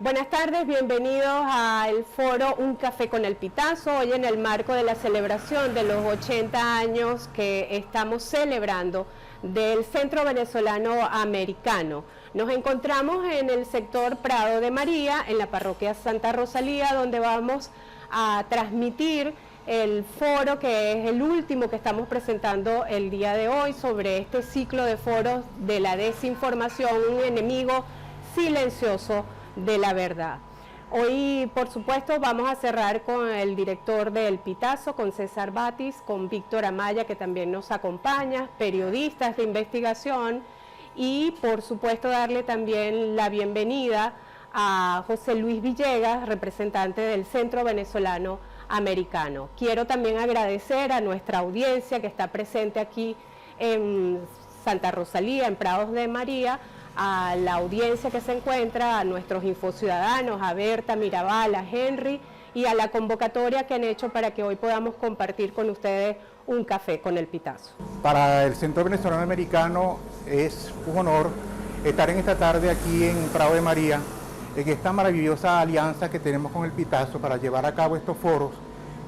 Buenas tardes, bienvenidos al foro Un Café con el Pitazo, hoy en el marco de la celebración de los 80 años que estamos celebrando del Centro Venezolano Americano. Nos encontramos en el sector Prado de María, en la parroquia Santa Rosalía, donde vamos a transmitir el foro que es el último que estamos presentando el día de hoy sobre este ciclo de foros de la desinformación, un enemigo silencioso de la verdad. Hoy, por supuesto, vamos a cerrar con el director del Pitazo, con César Batis, con Víctor Amaya, que también nos acompaña, periodistas de investigación, y por supuesto darle también la bienvenida a José Luis Villegas, representante del Centro Venezolano Americano. Quiero también agradecer a nuestra audiencia que está presente aquí en Santa Rosalía, en Prados de María, a la audiencia que se encuentra, a nuestros infociudadanos, a Berta, Mirabal, a Henry y a la convocatoria que han hecho para que hoy podamos compartir con ustedes un café con el Pitazo. Para el Centro Venezolano Americano es un honor estar en esta tarde aquí en Prado de María, en esta maravillosa alianza que tenemos con el Pitazo para llevar a cabo estos foros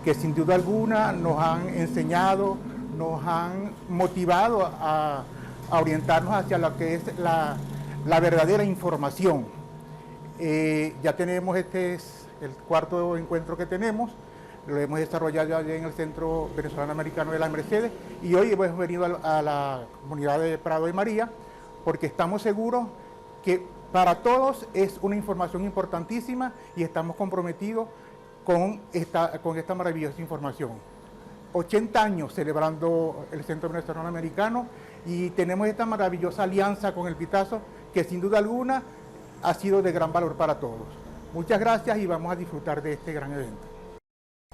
que sin duda alguna nos han enseñado, nos han motivado a orientarnos hacia lo que es la verdadera información. Ya tenemos, este es el cuarto encuentro que tenemos, lo hemos desarrollado allá en el Centro Venezolano Americano de las Mercedes, y hoy hemos venido a la comunidad de Prado de María porque estamos seguros que para todos es una información importantísima y estamos comprometidos con esta maravillosa información. 80 años celebrando el Centro Venezolano Americano y tenemos esta maravillosa alianza con el Pitazo que sin duda alguna ha sido de gran valor para todos. Muchas gracias y vamos a disfrutar de este gran evento.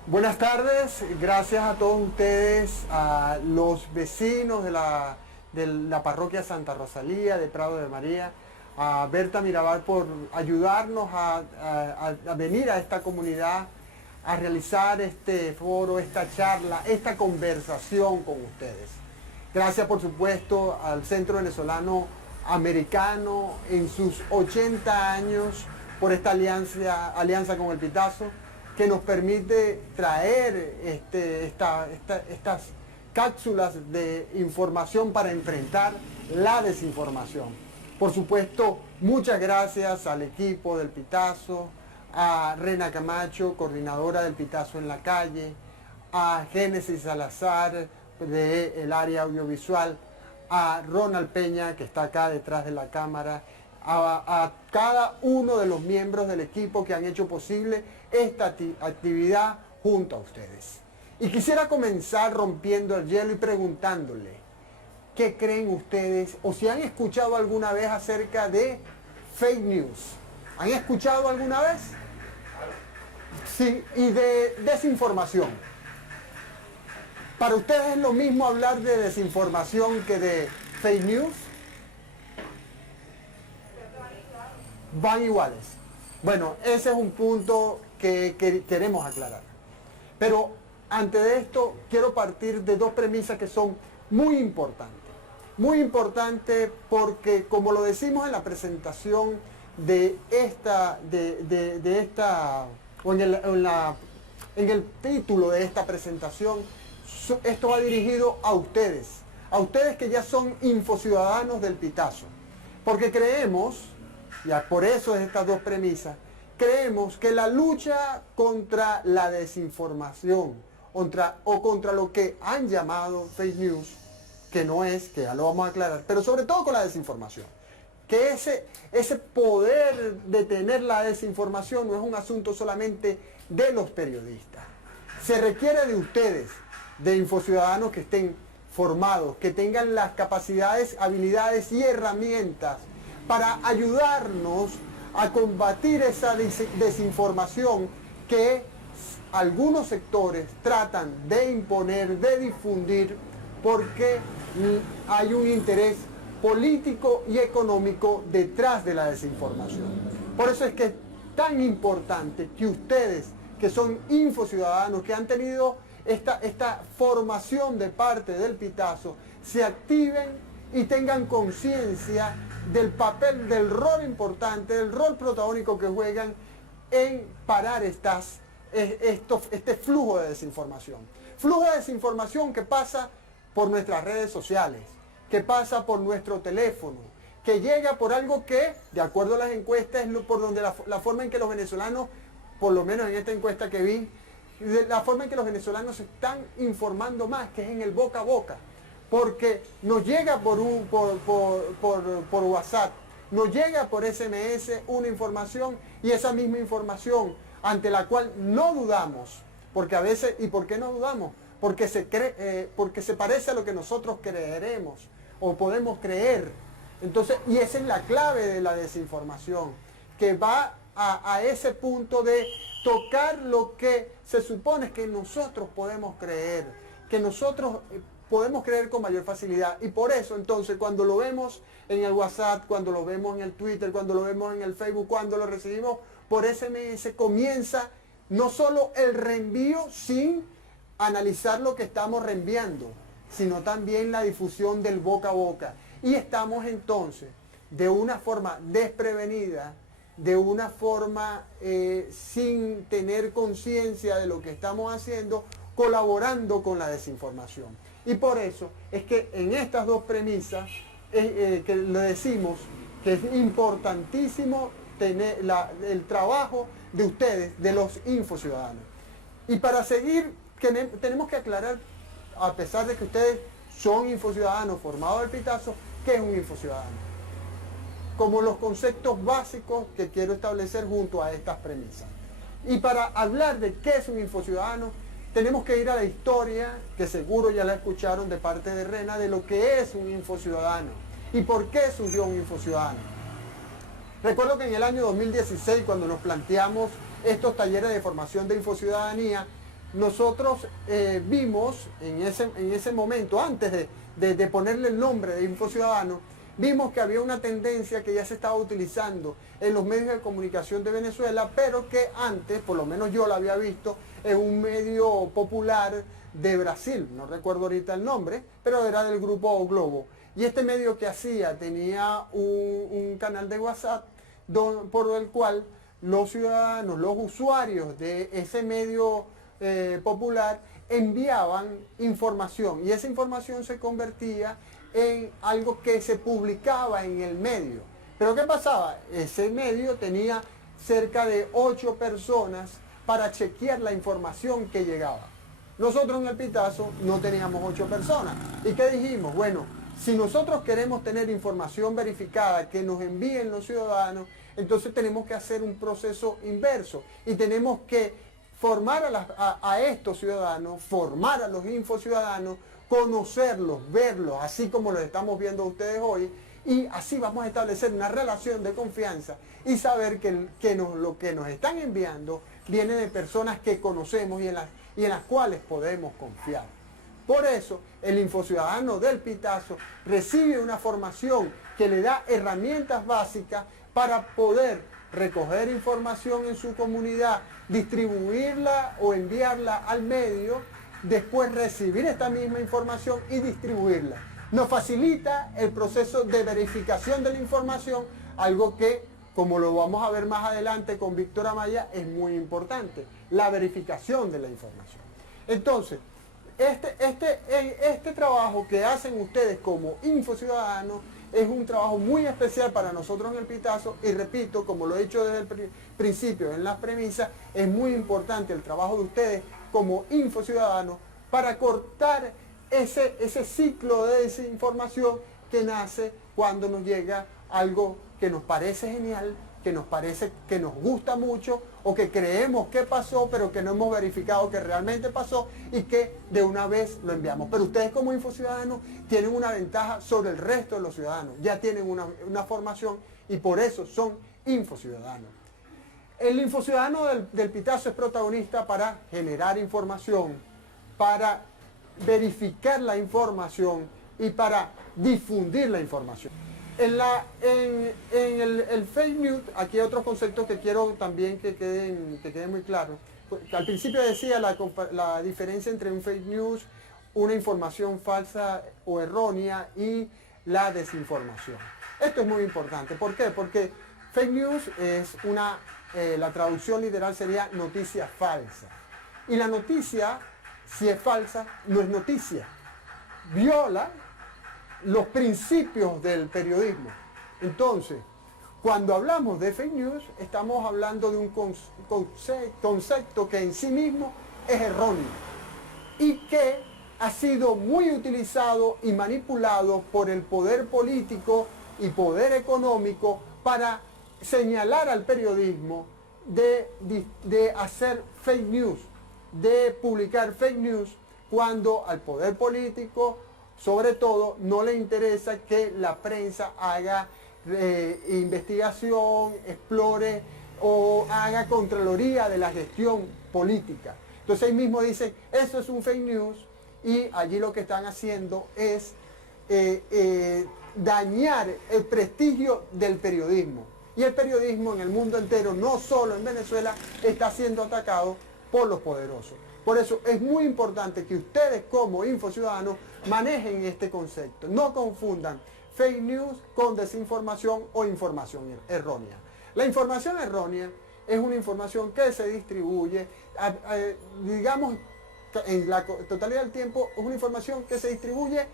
Buenas tardes, gracias a todos ustedes, a los vecinos de la parroquia Santa Rosalía, de Prado de María, a Berta Mirabal por ayudarnos a venir a esta comunidad, a realizar este foro, esta charla, esta conversación con ustedes. Gracias, por supuesto, al Centro Venezolano Americano en sus 80 años por esta alianza con el Pitazo, que nos permite traer estas cápsulas de información para enfrentar la desinformación. Por supuesto, muchas gracias al equipo del Pitazo, a Rena Camacho, coordinadora del Pitazo en la calle, a Génesis Salazar del área audiovisual, a Ronald Peña, que está acá detrás de la cámara, a cada uno de los miembros del equipo que han hecho posible esta actividad junto a ustedes. Y quisiera comenzar rompiendo el hielo y preguntándole, ¿qué creen ustedes o si han escuchado alguna vez acerca de fake news? ¿Han escuchado alguna vez? Sí, y de desinformación. ¿Para ustedes es lo mismo hablar de desinformación que de fake news? Van iguales. Bueno, ese es un punto que queremos aclarar. Pero antes de esto, quiero partir de dos premisas que son muy importantes. Muy importante porque, como lo decimos en la presentación en el título de esta presentación, esto va dirigido a ustedes que ya son infociudadanos del Pitazo, porque creemos, ya por eso es estas dos premisas, creemos que la lucha contra la desinformación o contra lo que han llamado fake news, que no es, que ya lo vamos a aclarar, pero sobre todo con la desinformación, que ese poder de tener la desinformación no es un asunto solamente de los periodistas. Se requiere de ustedes, de infociudadanos que estén formados, que tengan las capacidades, habilidades y herramientas para ayudarnos a combatir esa desinformación que algunos sectores tratan de imponer, de difundir, porque hay un interés político y económico detrás de la desinformación. Por eso es que es tan importante que ustedes, que son infociudadanos, que han tenido esta formación de parte del Pitazo, se activen y tengan conciencia del papel, del rol importante, del rol protagónico que juegan en parar este flujo de desinformación. Flujo de desinformación que pasa por nuestras redes sociales, que pasa por nuestro teléfono, que llega por algo que, de acuerdo a las encuestas, es por donde la forma en que los venezolanos, por lo menos en esta encuesta que vi, la forma en que los venezolanos se están informando más, que es en el boca a boca. Porque nos llega por WhatsApp, nos llega por SMS una información, y esa misma información ante la cual no dudamos, porque a veces, ¿y por qué no dudamos? Porque se parece a lo que nosotros creeremos o podemos creer. Entonces, y esa es la clave de la desinformación, que va a ese punto de tocar lo que se supone que nosotros podemos creer, que nosotros podemos creer con mayor facilidad. Y por eso, entonces, cuando lo vemos en el WhatsApp, cuando lo vemos en el Twitter, cuando lo vemos en el Facebook, cuando lo recibimos por SMS, comienza no solo el reenvío sin analizar lo que estamos reenviando, sino también la difusión del boca a boca. Y estamos entonces, de una forma desprevenida, de una forma sin tener conciencia de lo que estamos haciendo, colaborando con la desinformación. Y por eso es que en estas dos premisas que le decimos que es importantísimo tener el trabajo de ustedes, de los infociudadanos. Y para seguir, tenemos que aclarar, a pesar de que ustedes son infociudadanos formados del Pitazo, ¿qué es un infociudadano? Como los conceptos básicos que quiero establecer junto a estas premisas. Y para hablar de qué es un infociudadano, tenemos que ir a la historia, que seguro ya la escucharon de parte de Rena, de lo que es un infociudadano y por qué surgió un infociudadano. Recuerdo que en el año 2016, cuando nos planteamos estos talleres de formación de infociudadanía, nosotros vimos en ese momento, antes de ponerle el nombre de infociudadano, vimos que había una tendencia que ya se estaba utilizando en los medios de comunicación de Venezuela, pero que antes, por lo menos yo la había visto, en un medio popular de Brasil, no recuerdo ahorita el nombre, pero era del grupo Globo. Y este medio que hacía tenía un canal de WhatsApp por el cual los ciudadanos, los usuarios de ese medio popular enviaban información, y esa información se convertía en algo que se publicaba en el medio. Pero ¿qué pasaba? Ese medio tenía cerca de 8 personas para chequear la información que llegaba. Nosotros en el Pitazo no teníamos 8 personas. ¿Y qué dijimos? Bueno, si nosotros queremos tener información verificada que nos envíen los ciudadanos, entonces tenemos que hacer un proceso inverso y tenemos que formar a estos ciudadanos, formar a los infociudadanos, conocerlos, verlos, así como los estamos viendo ustedes hoy, y así vamos a establecer una relación de confianza y saber que lo que nos están enviando viene de personas que conocemos y en las cuales podemos confiar. Por eso, el infociudadano del Pitazo recibe una formación que le da herramientas básicas para poder recoger información en su comunidad, distribuirla o enviarla al medio, después recibir esta misma información y distribuirla. Nos facilita el proceso de verificación de la información, algo que, como lo vamos a ver más adelante con Víctor Amaya, es muy importante, la verificación de la información. Entonces, este trabajo que hacen ustedes como infociudadanos es un trabajo muy especial para nosotros en el Pitazo, y repito, como lo he dicho desde el principio en las premisas, es muy importante el trabajo de ustedes como infociudadanos para cortar ese ciclo de desinformación que nace cuando nos llega algo que nos parece genial, que nos parece que nos gusta mucho, o que creemos que pasó, pero que no hemos verificado que realmente pasó y que de una vez lo enviamos. Pero ustedes como infociudadanos tienen una ventaja sobre el resto de los ciudadanos, ya tienen una formación y por eso son infociudadanos. El infociudadano del Pitazo es protagonista para generar información, para verificar la información y para difundir la información. En el fake news, aquí hay otros conceptos que quiero también que queden muy claros. Al principio decía la diferencia entre un fake news, una información falsa o errónea, y la desinformación. Esto es muy importante. ¿Por qué? Porque fake news es la traducción literal sería noticia falsa. Y la noticia, si es falsa, no es noticia. Viola los principios del periodismo. Entonces, cuando hablamos de fake news, estamos hablando de un concepto que en sí mismo es erróneo y que ha sido muy utilizado y manipulado por el poder político y poder económico para señalar al periodismo de hacer fake news, de publicar fake news, cuando al poder político, sobre todo, no le interesa que la prensa haga investigación, explore o haga contraloría de la gestión política. Entonces ahí mismo dicen, eso es un fake news, y allí lo que están haciendo es dañar el prestigio del periodismo. Y el periodismo en el mundo entero, no solo en Venezuela, está siendo atacado por los poderosos. Por eso es muy importante que ustedes como InfoCiudadanos manejen este concepto. No confundan fake news con desinformación o información errónea. La información errónea es una información que se distribuye, digamos, en la totalidad del tiempo, es una información que se distribuye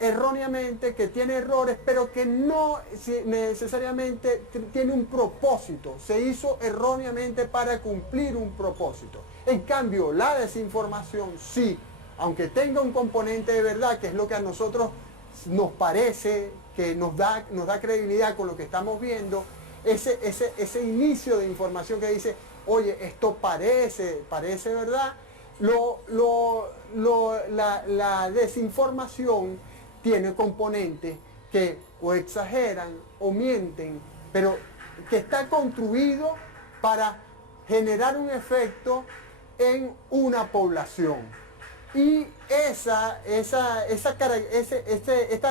erróneamente, que tiene errores, pero que no necesariamente tiene un propósito. Se hizo erróneamente para cumplir un propósito. En cambio, la desinformación sí, aunque tenga un componente de verdad, que es lo que a nosotros nos parece, que nos da credibilidad con lo que estamos viendo, ese inicio de información que dice, oye, esto parece verdad, la desinformación tiene componentes que o exageran o mienten, pero que está construido para generar un efecto en una población. Y esta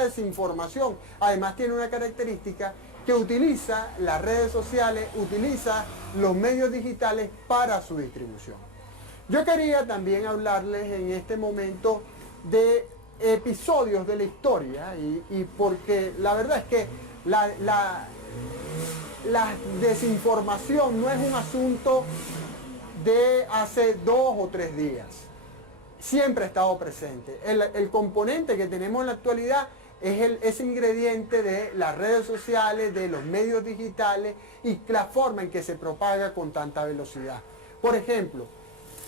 desinformación además tiene una característica que utiliza las redes sociales, utiliza los medios digitales para su distribución. Yo quería también hablarles en este momento de episodios de la historia, y porque la verdad es que la desinformación no es un asunto de hace 2 o 3 días. Siempre ha estado presente. El componente que tenemos en la actualidad es ese ingrediente de las redes sociales, de los medios digitales y la forma en que se propaga con tanta velocidad. Por ejemplo,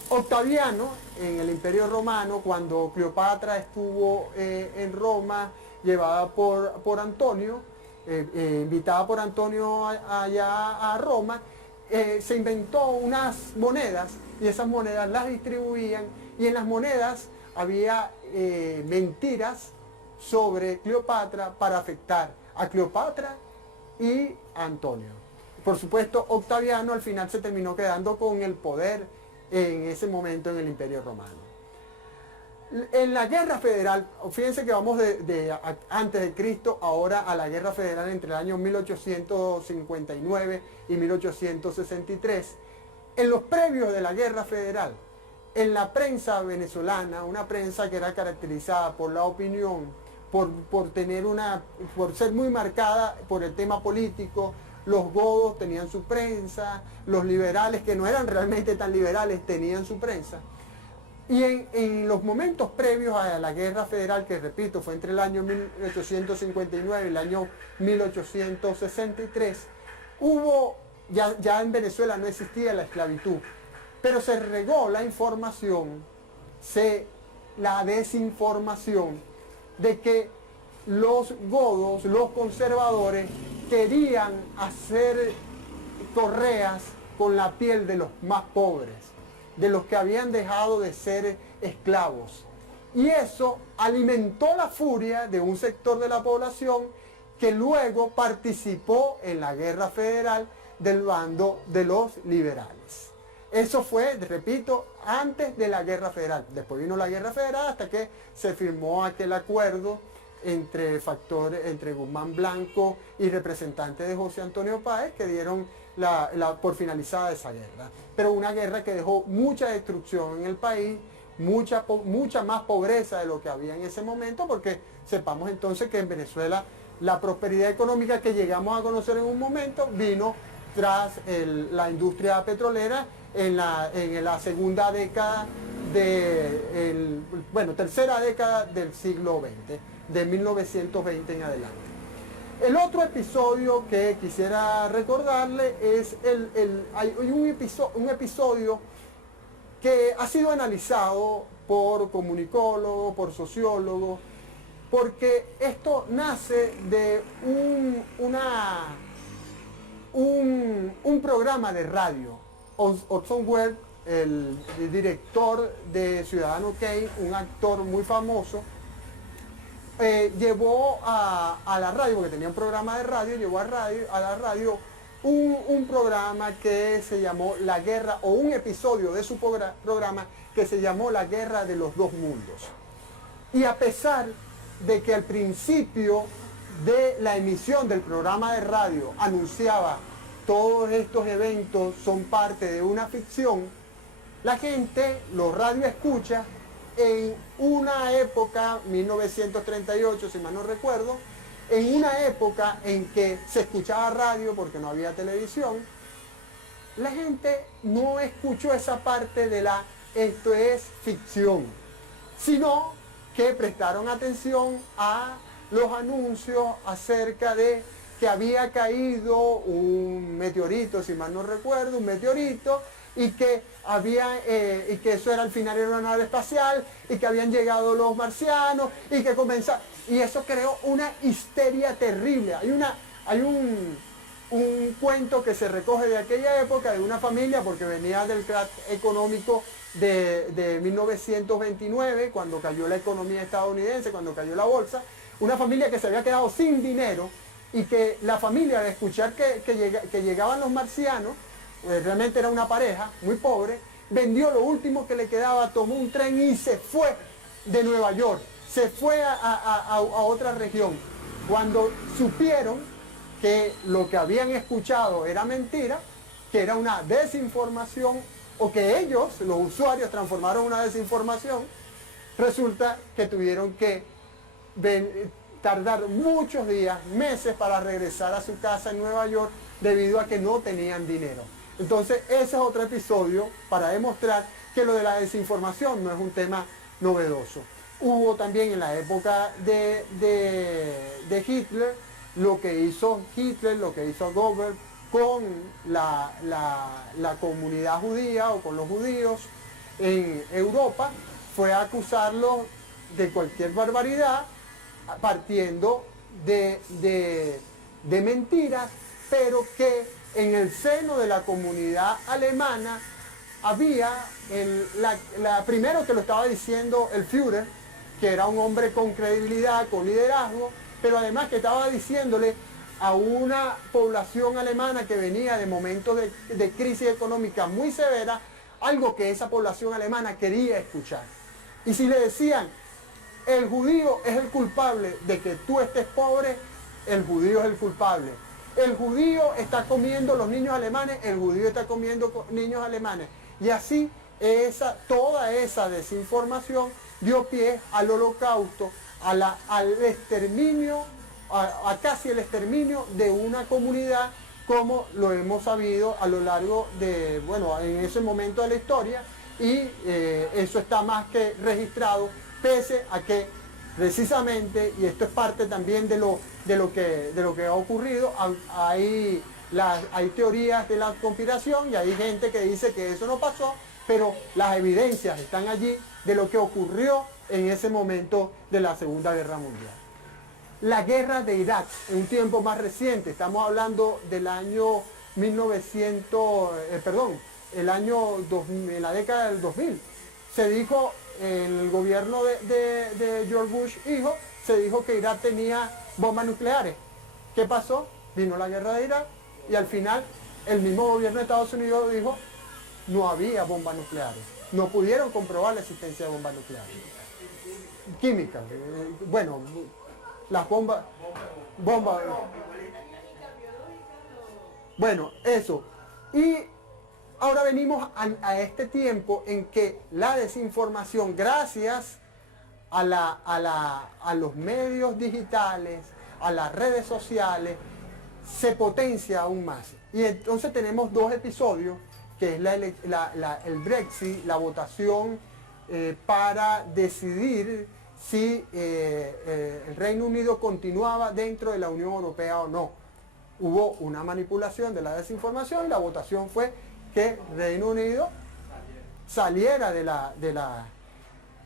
Octaviano, en el Imperio Romano, cuando Cleopatra estuvo en Roma, llevada por Antonio, invitada por Antonio allá a Roma, se inventó unas monedas, y esas monedas las distribuían, y en las monedas había mentiras sobre Cleopatra para afectar a Cleopatra y a Antonio. Por supuesto, Octaviano al final se terminó quedando con el poder en ese momento en el Imperio Romano. En la Guerra Federal, fíjense que vamos de antes de Cristo ahora a la Guerra Federal entre el año 1859 y 1863. En los previos de la Guerra Federal, en la prensa venezolana, una prensa que era caracterizada por la opinión, por ser muy marcada por el tema político. Los godos tenían su prensa, los liberales, que no eran realmente tan liberales, tenían su prensa. Y en los momentos previos a la Guerra Federal, que repito, fue entre el año 1859 y el año 1863, ya en Venezuela no existía la esclavitud, pero se regó la información, la desinformación de que los godos, los conservadores, querían hacer correas con la piel de los más pobres, de los que habían dejado de ser esclavos. Y eso alimentó la furia de un sector de la población que luego participó en la Guerra Federal del bando de los liberales. Eso fue, repito, antes de la Guerra Federal. Después vino la Guerra Federal hasta que se firmó aquel acuerdo entre Guzmán Blanco y representantes de José Antonio Páez, que dieron por finalizada esa guerra. Pero una guerra que dejó mucha destrucción en el país, mucha más pobreza de lo que había en ese momento, porque sepamos entonces que en Venezuela la prosperidad económica que llegamos a conocer en un momento vino tras la industria petrolera en la segunda década tercera década del siglo XX, de 1920 en adelante. El otro episodio que quisiera recordarle es hay un episodio que ha sido analizado por comunicólogos, por sociólogos, porque esto nace de un programa de radio. Orson Welles, el director de Ciudadano Kane, un actor muy famoso, llevó a la radio, porque tenía un programa de radio, llevó a la radio un programa que se llamó La Guerra, o un episodio de su programa que se llamó La Guerra de los Dos Mundos. Y a pesar de que al principio de la emisión del programa de radio anunciaba todos estos eventos son parte de una ficción, la gente, los radioescuchas, en una época, 1938 si mal no recuerdo, en una época en que se escuchaba radio porque no había televisión, la gente no escuchó esa parte de esto es ficción, sino que prestaron atención a los anuncios acerca de que había caído un meteorito, si mal no recuerdo, un meteorito, y que eso era al final era una nave espacial, y que habían llegado los marcianos, y eso creó una histeria terrible. Hay un cuento que se recoge de aquella época de una familia, porque venía del crack económico de 1929, cuando cayó la economía estadounidense, cuando cayó la bolsa, una familia que se había quedado sin dinero, y que la familia, de escuchar que llegaban los marcianos, realmente era una pareja muy pobre, vendió lo último que le quedaba, tomó un tren y se fue de Nueva York, se fue a otra región. Cuando supieron que lo que habían escuchado era mentira, que era una desinformación, o que ellos, los usuarios, transformaron una desinformación, resulta que tuvieron que tardar muchos días, meses, para regresar a su casa en Nueva York, debido a que no tenían dinero. Entonces ese es otro episodio para demostrar que lo de la desinformación no es un tema novedoso. Hubo también en la época de Hitler, lo que hizo Hitler, lo que hizo Goebbels con la comunidad judía, o con los judíos en Europa, fue acusarlos de cualquier barbaridad, partiendo de mentiras, pero que en el seno de la comunidad alemana había, primero que lo estaba diciendo el Führer, que era un hombre con credibilidad, con liderazgo, pero además que estaba diciéndole a una población alemana que venía de momentos de crisis económica muy severa, algo que esa población alemana quería escuchar. Y si le decían, el judío es el culpable de que tú estés pobre, el judío es el culpable. El judío está comiendo los niños alemanes, el judío está comiendo niños alemanes. Y así toda esa desinformación dio pie al holocausto, al exterminio, a casi el exterminio de una comunidad, como lo hemos sabido a lo largo en ese momento de la historia, y eso está más que registrado, pese a que precisamente, y esto es parte también de lo que ha ocurrido, hay teorías de la conspiración y hay gente que dice que eso no pasó, pero las evidencias están allí de lo que ocurrió en ese momento de la Segunda Guerra Mundial. La guerra de Irak, en un tiempo más reciente, estamos hablando del año 2000, en la década del 2000, se dijo en el gobierno de George Bush hijo, se dijo que Irak tenía bombas nucleares. ¿Qué pasó? Vino la guerra de Irak y al final el mismo gobierno de Estados Unidos dijo no había bombas nucleares. No pudieron comprobar la existencia de bombas nucleares. Químicas, las bombas, bueno, eso. Y ahora venimos a este tiempo en que la desinformación, gracias a los medios digitales, a las redes sociales, se potencia aún más. Y entonces tenemos dos episodios, que es el Brexit, la votación para decidir si el Reino Unido continuaba dentro de la Unión Europea o no. Hubo una manipulación de la desinformación, la votación fue que Reino Unido saliera de la...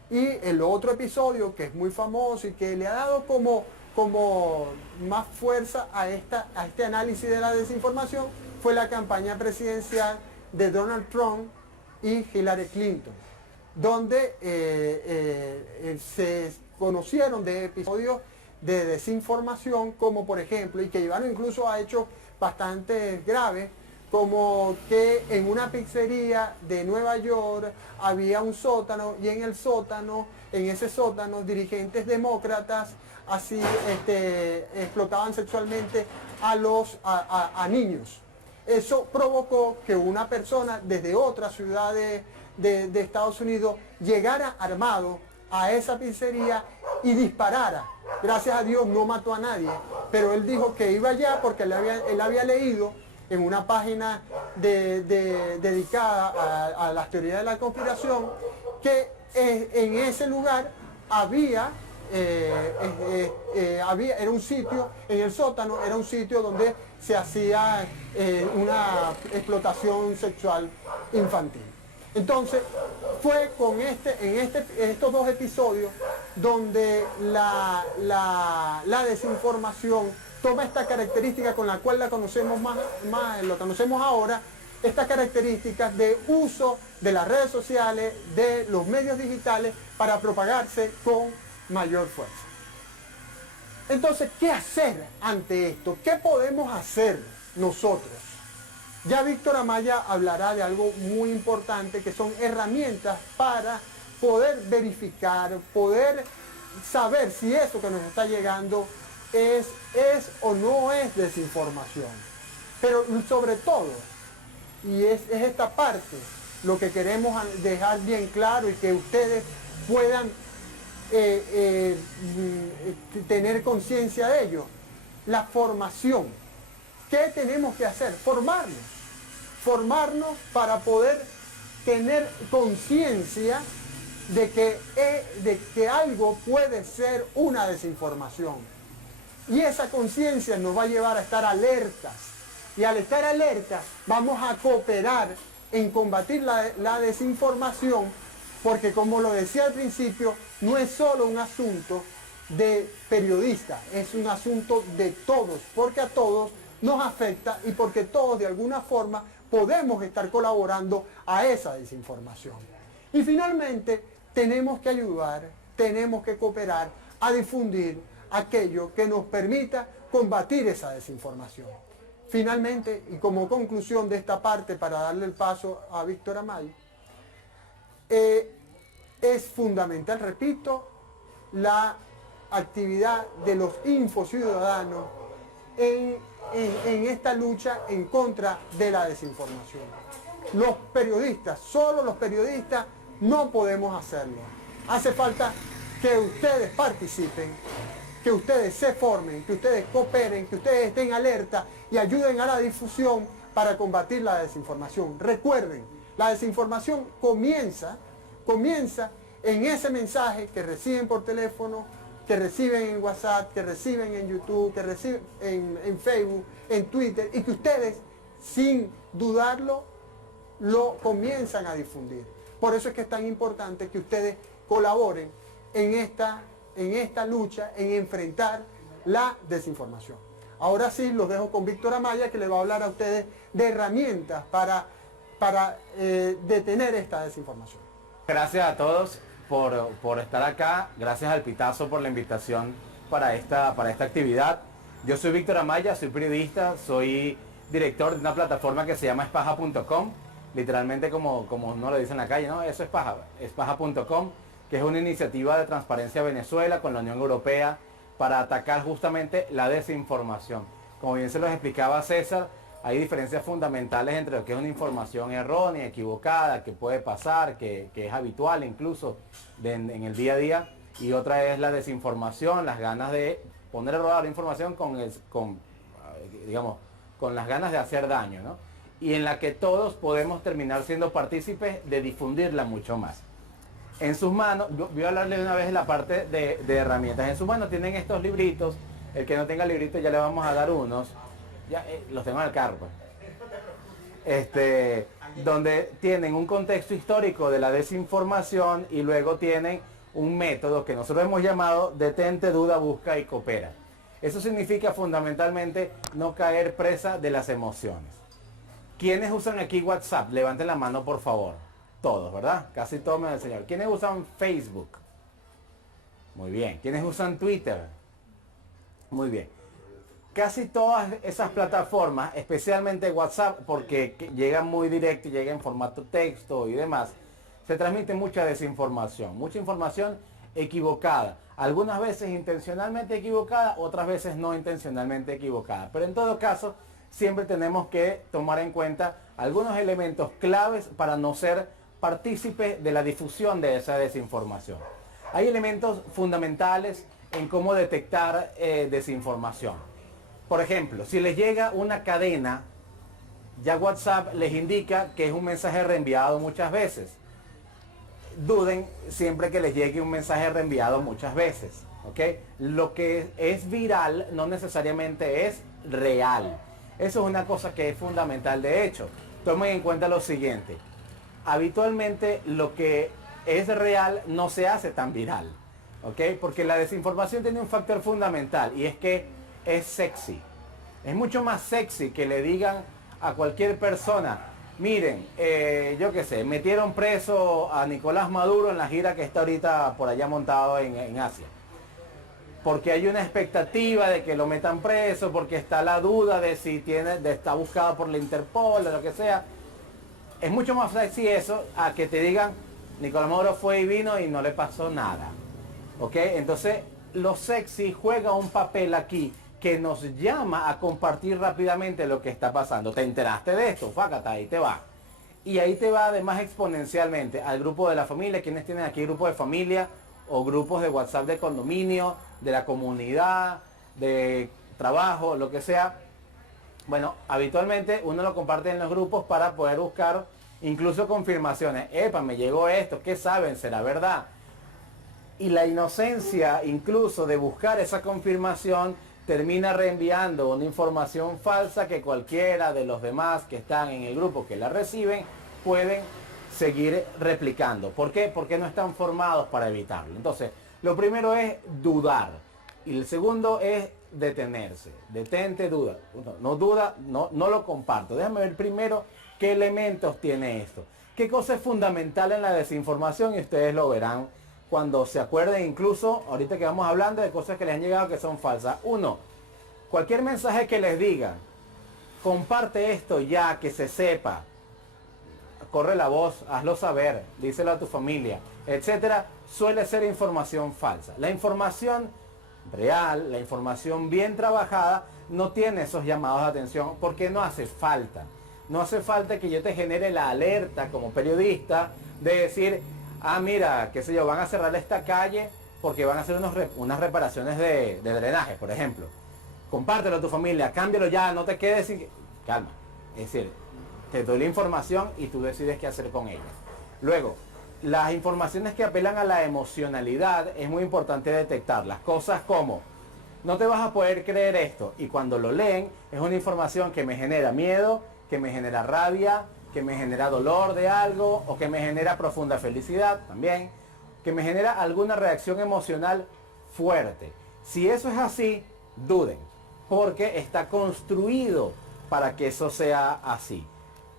Y el otro episodio, que es muy famoso y que le ha dado como más fuerza a este análisis de la desinformación, fue la campaña presidencial de Donald Trump y Hillary Clinton, donde se conocieron de episodios de desinformación, como por ejemplo, y que llevaron incluso a hechos bastante graves, como que en una pizzería de Nueva York había un sótano, y en ese sótano, dirigentes demócratas así explotaban sexualmente a niños. Eso provocó que una persona desde otra ciudad de Estados Unidos llegara armado a esa pizzería y disparara. Gracias a Dios no mató a nadie, pero él dijo que iba allá porque él había leído en una página dedicada a las teorías de la conspiración que en ese lugar era un sitio, en el sótano era un sitio donde se hacía una explotación sexual infantil. Entonces fue estos dos episodios donde la desinformación toma esta característica con la cual la conocemos lo conocemos ahora, estas características de uso de las redes sociales, de los medios digitales para propagarse con mayor fuerza. Entonces, ¿qué hacer ante esto? ¿Qué podemos hacer nosotros? Ya Víctor Amaya hablará de algo muy importante, que son herramientas para poder verificar, poder saber si eso que nos está llegando es o no es desinformación. Pero sobre todo, y es esta parte lo que queremos dejar bien claro y que ustedes puedan tener conciencia de ello, la formación. ¿Qué tenemos que hacer? Formarnos para poder tener conciencia de que algo puede ser una desinformación. Y esa conciencia nos va a llevar a estar alertas. Y al estar alertas vamos a cooperar en combatir la desinformación, porque como lo decía al principio, no es solo un asunto de periodistas, es un asunto de todos, porque a todos nos afecta y porque todos de alguna forma podemos estar colaborando a esa desinformación. Y finalmente tenemos que ayudar, tenemos que cooperar a difundir aquello que nos permita combatir esa desinformación. Finalmente, y como conclusión de esta parte, para darle el paso a Víctor Amaya, es fundamental, repito, la actividad de los infociudadanos en esta lucha en contra de la desinformación. Los periodistas, solo los periodistas, no podemos hacerlo. Hace falta que ustedes participen, que ustedes se formen, que ustedes cooperen, que ustedes estén alerta y ayuden a la difusión para combatir la desinformación. Recuerden, la desinformación comienza en ese mensaje que reciben por teléfono, que reciben en WhatsApp, que reciben en YouTube, que reciben en Facebook, en Twitter, y que ustedes, sin dudarlo, lo comienzan a difundir. Por eso es que es tan importante que ustedes colaboren en esta lucha, en enfrentar la desinformación. Ahora sí, los dejo con Víctor Amaya, que les va a hablar a ustedes de herramientas para detener esta desinformación. Gracias a todos por estar acá, gracias al Pitazo por la invitación para esta actividad. Yo soy Víctor Amaya, soy periodista, soy director de una plataforma que se llama espaja.com, literalmente como uno lo dice en la calle, ¿no? Eso es paja, espaja.com, que es una iniciativa de Transparencia Venezuela con la Unión Europea para atacar justamente la desinformación. Como bien se los explicaba César, hay diferencias fundamentales entre lo que es una información errónea, equivocada, que puede pasar, que es habitual incluso en el día a día, y otra es la desinformación, las ganas de poner a rodar la información digamos, con las ganas de hacer daño, ¿no? Y en la que todos podemos terminar siendo partícipes de difundirla mucho más. En sus manos, voy a hablarle una vez de la parte de herramientas. En sus manos tienen estos libritos. El que no tenga librito ya le vamos a dar unos. Ya los tengo en el carro, pues. Donde tienen un contexto histórico de la desinformación y luego tienen un método que nosotros hemos llamado detente, duda, busca y coopera. Eso significa fundamentalmente no caer presa de las emociones. ¿Quiénes usan aquí WhatsApp? Levanten la mano, por favor. Todos, ¿verdad? Casi todos me van a enseñar. ¿Quiénes usan Facebook? Muy bien. ¿Quiénes usan Twitter? Muy bien. Casi todas esas plataformas, especialmente WhatsApp, porque llegan muy directo y llegan en formato texto y demás, se transmite mucha desinformación, mucha información equivocada. Algunas veces intencionalmente equivocada, otras veces no intencionalmente equivocada. Pero en todo caso, siempre tenemos que tomar en cuenta algunos elementos claves para no ser partícipes de la difusión de esa desinformación. Hay elementos fundamentales en cómo detectar desinformación. Por ejemplo, si les llega una cadena, ya WhatsApp les indica que es un mensaje reenviado muchas veces. Duden siempre que les llegue un mensaje reenviado muchas veces, ¿ok? Lo que es viral no necesariamente es real. Eso es una cosa que es fundamental. De hecho, tomen en cuenta lo siguiente. Habitualmente lo que es real no se hace tan viral, ¿ok? Porque la desinformación tiene un factor fundamental y es que es sexy. Es mucho más sexy que le digan a cualquier persona, miren, yo qué sé, metieron preso a Nicolás Maduro en la gira que está ahorita por allá montado en Asia. Porque hay una expectativa de que lo metan preso, porque está la duda de si está buscado por la Interpol, o lo que sea. Es mucho más sexy eso a que te digan, Nicolás Maduro fue y vino y no le pasó nada. ¿Ok? Entonces, lo sexy juega un papel aquí que nos llama a compartir rápidamente lo que está pasando. ¿Te enteraste de esto? Fácata, ahí te va. Y ahí te va además exponencialmente al grupo de la familia. ¿Quiénes tienen aquí grupos de familia o grupos de WhatsApp de condominio, de la comunidad, de trabajo, lo que sea? Bueno, habitualmente uno lo comparte en los grupos para poder buscar incluso confirmaciones. Epa, me llegó esto, ¿qué saben? ¿Será verdad? Y la inocencia incluso de buscar esa confirmación termina reenviando una información falsa que cualquiera de los demás que están en el grupo que la reciben pueden seguir replicando. ¿Por qué? Porque no están formados para evitarlo. Entonces, lo primero es dudar y el segundo es detenerse. Detente, duda. No duda, no lo comparto. Déjame ver primero qué elementos tiene esto. ¿Qué cosa es fundamental en la desinformación? Y ustedes lo verán cuando se acuerden, incluso ahorita que vamos hablando de cosas que les han llegado que son falsas. Uno, cualquier mensaje que les digan, comparte esto ya, que se sepa, corre la voz, hazlo saber, díselo a tu familia, etcétera, suele ser información falsa. La información real, la información bien trabajada, no tiene esos llamados de atención porque no hace falta. No hace falta que yo te genere la alerta como periodista de decir, ah, mira, qué sé yo, van a cerrar esta calle porque van a hacer unas reparaciones de drenaje, por ejemplo. Compártelo a tu familia, cámbialo ya, no te quedes sin... Calma. Es decir, te doy la información y tú decides qué hacer con ella. Luego, las informaciones que apelan a la emocionalidad es muy importante detectarlas. Cosas como, no te vas a poder creer esto. Y cuando lo leen, es una información que me genera miedo, que me genera rabia, que me genera dolor de algo o que me genera profunda felicidad también, que me genera alguna reacción emocional fuerte. Si eso es así, duden, porque está construido para que eso sea así.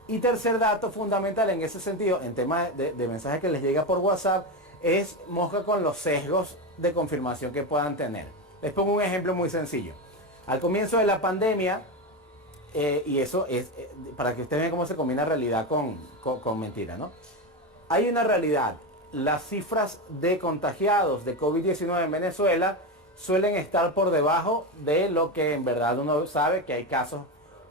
Y tercer dato fundamental en ese sentido, en tema de mensajes que les llega por WhatsApp, es mosca con los sesgos de confirmación que puedan tener. Les pongo un ejemplo muy sencillo. Al comienzo de la pandemia, y eso es para que ustedes vean cómo se combina realidad con mentira, ¿no? Hay una realidad. Las cifras de contagiados de COVID-19 en Venezuela suelen estar por debajo de lo que en verdad uno sabe que hay casos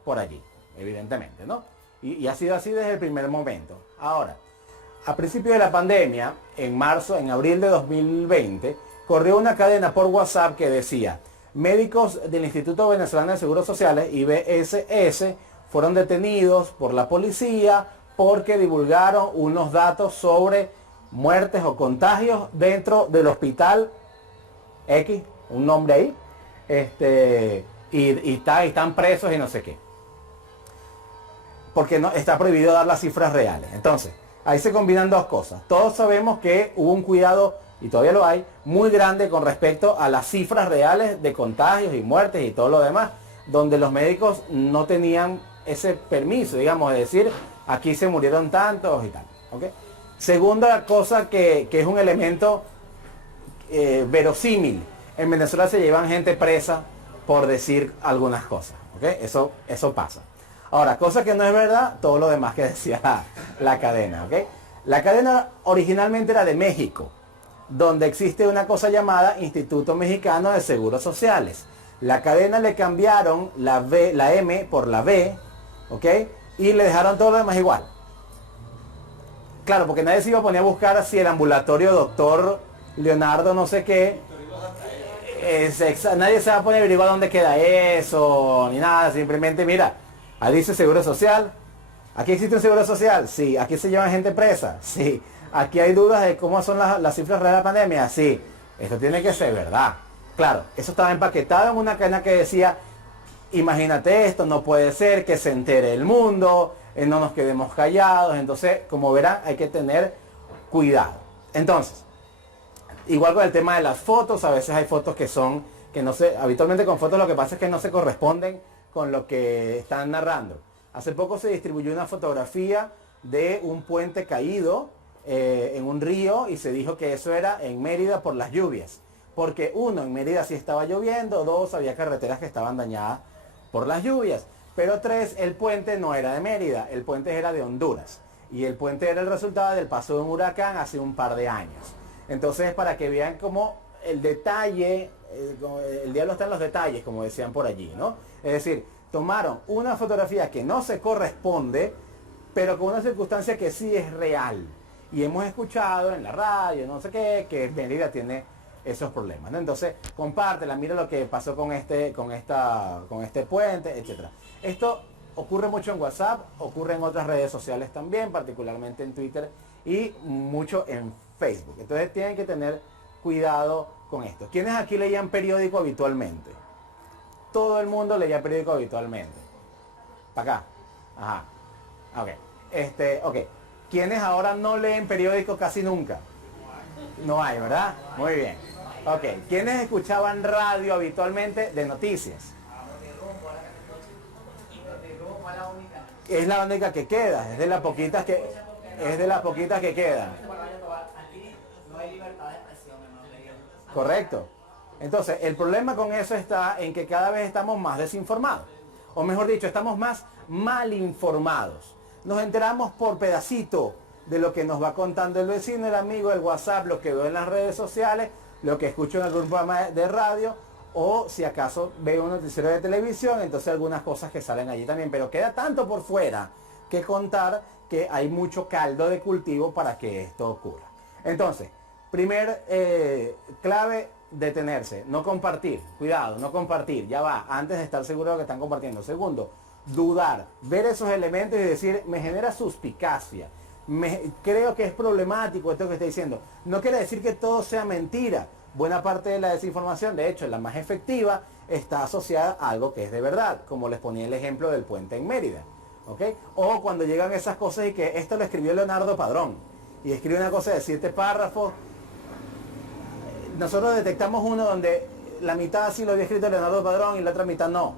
por allí, evidentemente, ¿no? Y ha sido así desde el primer momento. Ahora, a principio de la pandemia, en abril de 2020, corrió una cadena por WhatsApp que decía: médicos del Instituto Venezolano de Seguros Sociales, IVSS, fueron detenidos por la policía porque divulgaron unos datos sobre muertes o contagios dentro del hospital X, un nombre ahí, y están presos y no sé qué. Porque no, está prohibido dar las cifras reales. Entonces, ahí se combinan dos cosas. Todos sabemos que hubo un cuidado, y todavía lo hay, muy grande con respecto a las cifras reales de contagios y muertes y todo lo demás, donde los médicos no tenían ese permiso, digamos, de decir, aquí se murieron tantos y tal. ¿Okay? Segunda cosa que es un elemento verosímil. En Venezuela se llevan gente presa por decir algunas cosas. ¿Okay? Eso pasa. Ahora, cosa que no es verdad, todo lo demás que decía la cadena. ¿Okay? La cadena originalmente era de México, donde existe una cosa llamada Instituto Mexicano de Seguros Sociales. La cadena le cambiaron la M por la B, ¿ok? Y le dejaron todo lo demás igual. Claro, porque nadie se iba a poner a buscar si el ambulatorio doctor Leonardo no sé qué, nadie se va a poner a averiguar dónde queda eso, ni nada, simplemente mira, ahí dice Seguro Social. ¿Aquí existe un Seguro Social? Sí. ¿Aquí se llevan gente presa? Sí. ¿Aquí hay dudas de cómo son las cifras reales de la pandemia? Sí. Esto tiene que ser verdad. Claro, eso estaba empaquetado en una cadena que decía, imagínate esto, no puede ser, que se entere el mundo, no nos quedemos callados. Entonces, como verán, hay que tener cuidado. Entonces, igual con el tema de las fotos, a veces hay fotos que no sé, habitualmente con fotos lo que pasa es que no se corresponden con lo que están narrando. Hace poco se distribuyó una fotografía de un puente caído en un río y se dijo que eso era en Mérida por las lluvias. Porque uno, en Mérida sí estaba lloviendo, dos, había carreteras que estaban dañadas por las lluvias. Pero tres, el puente no era de Mérida, el puente era de Honduras. Y el puente era el resultado del paso de un huracán hace un par de años. Entonces, para que vean cómo el detalle, el diablo está en los detalles, como decían por allí, ¿no? Es decir, tomaron una fotografía que no se corresponde, pero con una circunstancia que sí es real. Y hemos escuchado en la radio, no sé qué, que Mérida tiene esos problemas, ¿no? Entonces, compártela, mira lo que pasó con este puente, etc. Esto ocurre mucho en WhatsApp, ocurre en otras redes sociales también, particularmente en Twitter y mucho en Facebook. Entonces tienen que tener cuidado con esto. ¿Quiénes aquí leían periódico habitualmente? Todo el mundo leía periódico habitualmente. ¿Para acá? Ajá. Ok. Ok. ¿Quiénes ahora no leen periódico casi nunca? No hay, ¿verdad? Muy bien. Ok. ¿Quiénes escuchaban radio habitualmente de noticias? Es la única que queda, es de las poquitas que quedan. Correcto. Entonces, el problema con eso está en que cada vez estamos más desinformados. O mejor dicho, estamos más mal informados. Nos enteramos por pedacito de lo que nos va contando el vecino, el amigo, el WhatsApp, lo que veo en las redes sociales, lo que escucho en algún programa de radio, o si acaso veo un noticiero de televisión, entonces algunas cosas que salen allí también. Pero queda tanto por fuera que contar que hay mucho caldo de cultivo para que esto ocurra. Entonces, primer clave, detenerse, no compartir, cuidado, no compartir, ya va, antes de estar seguro de lo que están compartiendo. Segundo, dudar, ver esos elementos y decir, me genera suspicacia, creo que es problemático esto que estoy diciendo. No quiere decir que todo sea mentira. Buena parte de la desinformación, de hecho, la más efectiva, está asociada a algo que es de verdad, como les ponía el ejemplo del puente en Mérida. ¿Ok? O cuando llegan esas cosas y que esto lo escribió Leonardo Padrón, y escribe una cosa de 7 párrafos, nosotros detectamos uno donde la mitad sí lo había escrito Leonardo Padrón y la otra mitad no.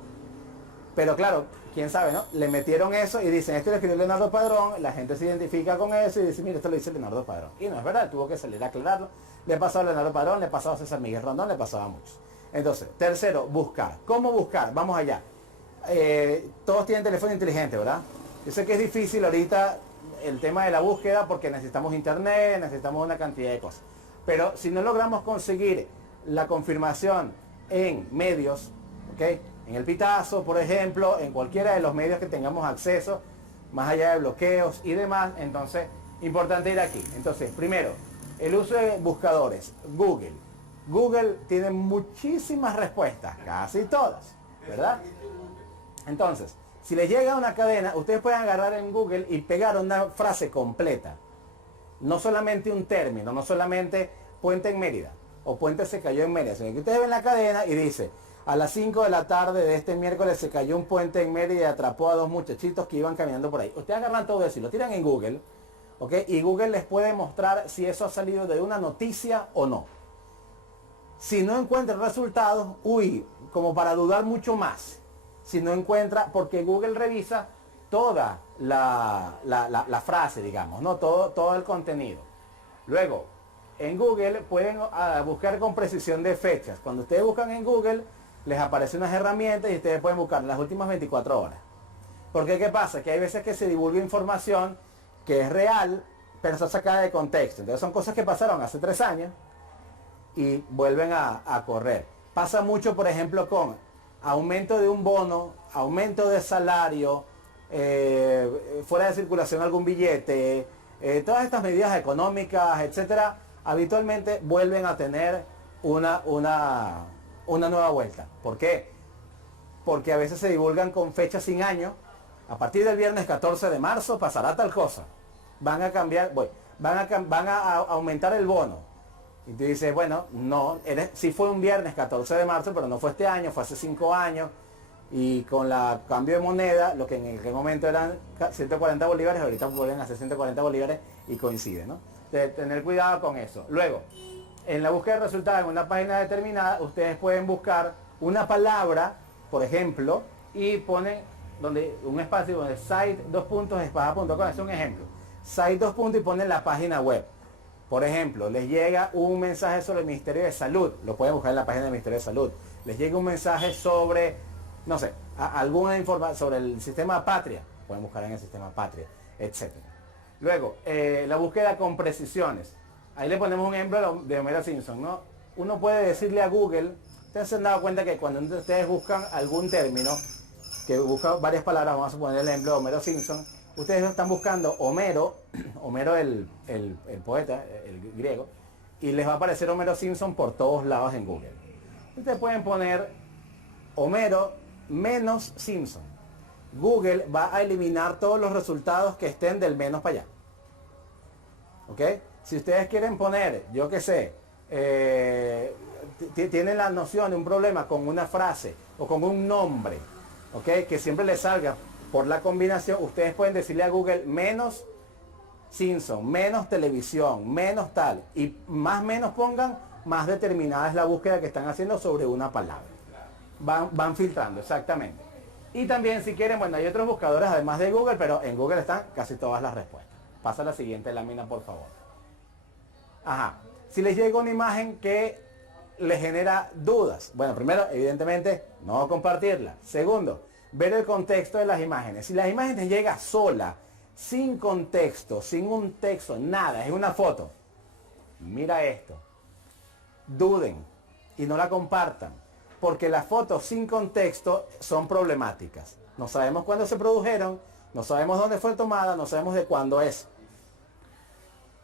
Pero claro, quién sabe, ¿no? Le metieron eso y dicen, esto lo escribió Leonardo Padrón, la gente se identifica con eso y dice, mira, esto lo dice Leonardo Padrón. Y no es verdad, tuvo que salir a aclararlo. Le pasó a Leonardo Padrón, le pasó a César Miguel Rondón, le pasó a muchos. Entonces, tercero, buscar. ¿Cómo buscar? Vamos allá. Todos tienen teléfono inteligente, ¿verdad? Yo sé que es difícil ahorita el tema de la búsqueda porque necesitamos internet, necesitamos una cantidad de cosas. Pero si no logramos conseguir la confirmación en medios, ¿ok? En el Pitazo, por ejemplo, en cualquiera de los medios que tengamos acceso, más allá de bloqueos y demás. Entonces, importante ir aquí. Entonces, primero, el uso de buscadores. Google. Google tiene muchísimas respuestas, casi todas, ¿verdad? Entonces, si les llega una cadena, ustedes pueden agarrar en Google y pegar una frase completa. No solamente un término, no solamente puente en Mérida o puente se cayó en Mérida, sino que ustedes ven la cadena y dice, a las 5 de la tarde de este miércoles se cayó un puente en Mérida y atrapó a 2 muchachitos que iban caminando por ahí. Ustedes agarran todo eso y lo tiran en Google, ¿ok? Y Google les puede mostrar si eso ha salido de una noticia o no. Si no encuentra resultados, como para dudar mucho más. Si no encuentra, porque Google revisa toda la frase, digamos, ¿no? Todo el contenido. Luego, en Google pueden buscar con precisión de fechas. Cuando ustedes buscan en Google, les aparecen unas herramientas y ustedes pueden buscar las últimas 24 horas. Porque ¿qué pasa? Que hay veces que se divulga información que es real, pero está sacada de contexto. Entonces son cosas que pasaron hace 3 años y vuelven a correr. Pasa mucho, por ejemplo, con aumento de un bono, aumento de salario, fuera de circulación algún billete, todas estas medidas económicas, etcétera, habitualmente vuelven a tener una nueva vuelta. ¿Por qué? Porque a veces se divulgan con fechas sin año. A partir del viernes 14 de marzo pasará tal cosa. Van a cambiar, van a aumentar el bono. Y tú dices, bueno, no, sí fue un viernes 14 de marzo, pero no fue este año, fue hace 5 años. Y con la cambio de moneda, lo que en aquel momento eran 140 bolívares, ahorita vuelven a ser 140 bolívares y coincide, ¿no? De tener cuidado con eso. Luego, en la búsqueda de resultados en una página determinada, ustedes pueden buscar una palabra, por ejemplo, y ponen un espacio donde site.espada.com, es un ejemplo. Site y ponen la página web. Por ejemplo, les llega un mensaje sobre el Ministerio de Salud, lo pueden buscar en la página del Ministerio de Salud. Les llega un mensaje sobre, no sé, alguna información sobre el sistema Patria, pueden buscar en el sistema Patria, etc. Luego, la búsqueda con precisiones. Ahí le ponemos un ejemplo de Homero Simpson, ¿no? Uno puede decirle a Google, ustedes se han dado cuenta que cuando ustedes buscan algún término, que busca varias palabras, vamos a poner el ejemplo de Homero Simpson, ustedes están buscando Homero el poeta, el griego, y les va a aparecer Homero Simpson por todos lados en Google. Ustedes pueden poner Homero menos Simpson. Google va a eliminar todos los resultados que estén del menos para allá. ¿Ok? Si ustedes quieren poner, yo qué sé, tienen la noción de un problema con una frase o con un nombre, ¿ok? Que siempre les salga por la combinación, ustedes pueden decirle a Google menos Simpson, menos televisión, menos tal, y más menos pongan, más determinada es la búsqueda que están haciendo sobre una palabra. Van filtrando, exactamente. Y también si quieren, bueno, hay otros buscadores además de Google, pero en Google están casi todas las respuestas. Pasa a la siguiente lámina, por favor. Ajá. Si les llega una imagen que les genera dudas, bueno, primero, evidentemente, no compartirla. Segundo, ver el contexto de las imágenes. Si la imagen te llega sola, sin contexto, sin un texto, nada, es una foto. Mira esto. Duden y no la compartan, porque las fotos sin contexto son problemáticas. No sabemos cuándo se produjeron, no sabemos dónde fue tomada, no sabemos de cuándo es.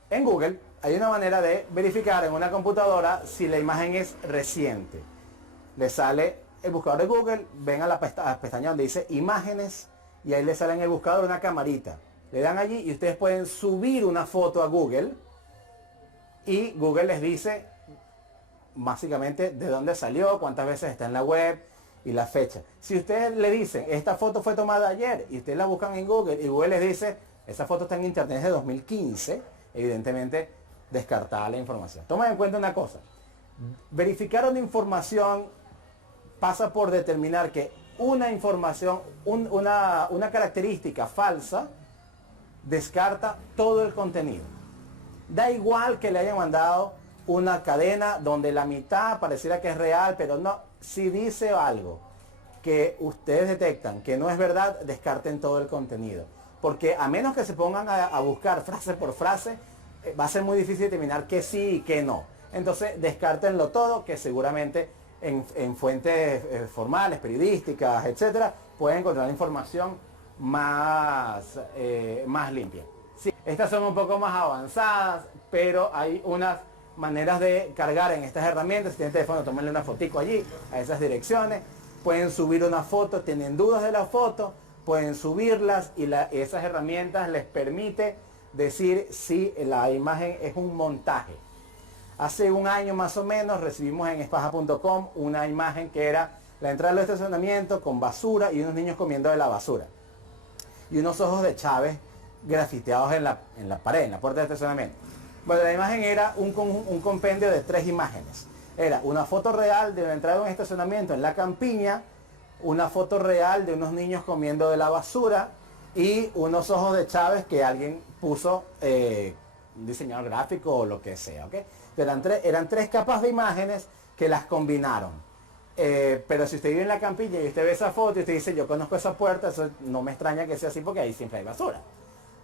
En Google hay una manera de verificar en una computadora si la imagen es reciente. Le sale el buscador de Google, ven a la pestaña donde dice imágenes y ahí le sale en el buscador una camarita. Le dan allí y ustedes pueden subir una foto a Google y Google les dice básicamente de dónde salió, cuántas veces está en la web y la fecha. Si ustedes le dicen, esta foto fue tomada ayer y ustedes la buscan en Google y Google les dice, esa foto está en internet desde 2015, evidentemente descartada la información. Tomen en cuenta una cosa, verificar una información pasa por determinar que una información, una característica falsa descarta todo el contenido. Da igual que le hayan mandado una cadena donde la mitad pareciera que es real, pero no. Si dice algo que ustedes detectan que no es verdad, descarten todo el contenido. Porque a menos que se pongan a buscar frase por frase, va a ser muy difícil determinar que sí y que no. Entonces, descártenlo todo, que seguramente en fuentes formales, periodísticas, etcétera, pueden encontrar información más limpia. Sí, estas son un poco más avanzadas, pero hay unas maneras de cargar en estas herramientas. Si tienen teléfono, tómenle una fotico allí, a esas direcciones. Pueden subir una foto, tienen dudas de la foto, pueden subirlas y esas herramientas les permite decir si la imagen es un montaje. Hace un año más o menos recibimos en espaja.com una imagen que era la entrada del estacionamiento con basura y unos niños comiendo de la basura. Y unos ojos de Chávez grafiteados en la pared, en la puerta del estacionamiento. Bueno, la imagen era un compendio de 3 imágenes. Era una foto real de la entrada de un estacionamiento en la campiña, una foto real de unos niños comiendo de la basura y unos ojos de Chávez que alguien puso, un diseñador gráfico o lo que sea, ¿ok? Eran 3 capas de imágenes que las combinaron. Pero si usted vive en la campiña y usted ve esa foto y usted dice, yo conozco esa puerta, eso no me extraña que sea así porque ahí siempre hay basura.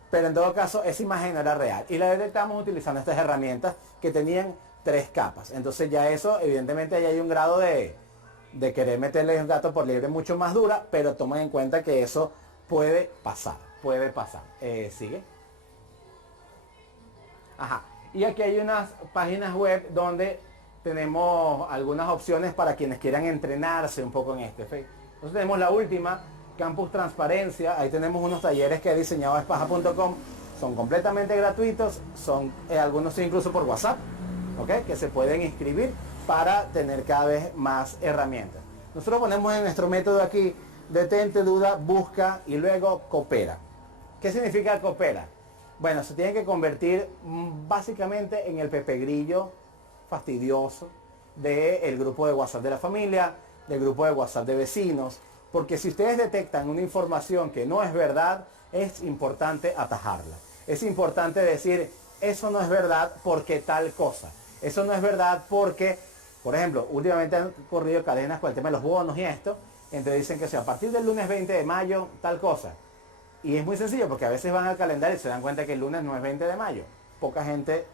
Pero en todo caso, esa imagen no era real. Y la detectamos utilizando estas herramientas que tenían 3 capas. Entonces ya eso, evidentemente, ya hay un grado de querer meterle un gato por liebre mucho más dura, pero tomen en cuenta que eso puede pasar. Puede pasar. ¿Sigue? Ajá. Y aquí hay unas páginas web donde tenemos algunas opciones para quienes quieran entrenarse un poco en este. Entonces tenemos la última, Campus Transparencia. Ahí tenemos unos talleres que he diseñado a espaja.com. Son completamente gratuitos. Son algunos incluso por WhatsApp, ¿ok? Que se pueden inscribir para tener cada vez más herramientas. Nosotros ponemos en nuestro método aquí, detente, duda, busca y luego coopera. ¿Qué significa coopera? Bueno, se tiene que convertir básicamente en el Pepe Grillo fastidioso del grupo de WhatsApp de la familia, del grupo de WhatsApp de vecinos, porque si ustedes detectan una información que no es verdad, es importante atajarla. Es importante decir, eso no es verdad porque tal cosa. Eso no es verdad porque, por ejemplo, últimamente han corrido cadenas con el tema de los bonos y esto, entonces dicen que a partir del lunes 20 de mayo, tal cosa. Y es muy sencillo porque a veces van al calendario y se dan cuenta que el lunes no es 20 de mayo. Poca gente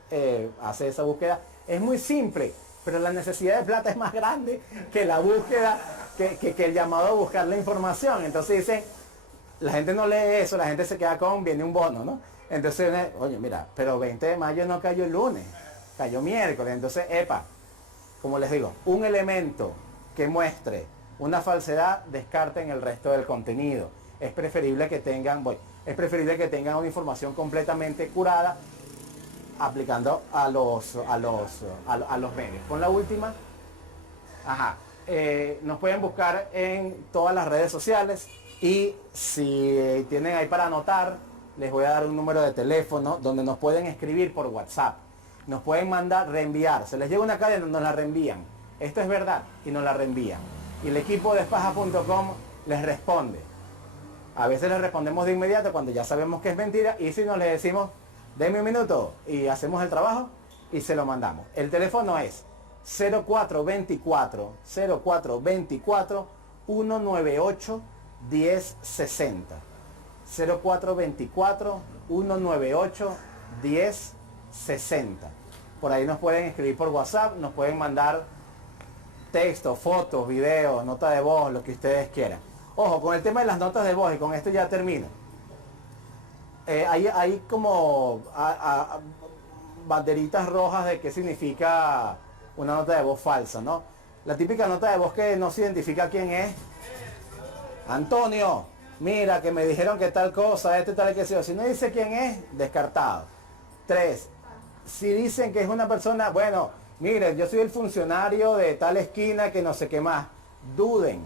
hace esa búsqueda. Es muy simple, pero la necesidad de plata es más grande que la búsqueda, que el llamado a buscar la información. Entonces dicen, la gente no lee eso, la gente se queda con, viene un bono, ¿no? Entonces, oye, mira, pero 20 de mayo no cayó el lunes, cayó miércoles. Entonces, como les digo, un elemento que muestre una falsedad, descarten el resto del contenido. Es preferible que tengan una información completamente curada aplicando a los medios. Con la última, nos pueden buscar en todas las redes sociales y si tienen ahí para anotar, les voy a dar un número de teléfono donde nos pueden escribir por WhatsApp. Nos pueden mandar, reenviar. Se les llega una cadena, nos la reenvían. Esto es verdad y nos la reenvían. Y el equipo de espaja.com les responde. A veces les respondemos de inmediato cuando ya sabemos que es mentira y si no les decimos, denme un minuto y hacemos el trabajo y se lo mandamos. El teléfono es 0424 198 1060. 0424 198 1060. Por ahí nos pueden escribir por WhatsApp, nos pueden mandar texto, fotos, videos, nota de voz, lo que ustedes quieran. Ojo, con el tema de las notas de voz, y con esto ya termino. Hay como banderitas rojas de qué significa una nota de voz falsa, ¿no? La típica nota de voz que no se identifica quién es. Antonio, mira que me dijeron que tal cosa, tal que sea. Si no dice quién es, descartado. 3. Si dicen que es una persona, bueno, mire, yo soy el funcionario de tal esquina que no sé qué más. Duden,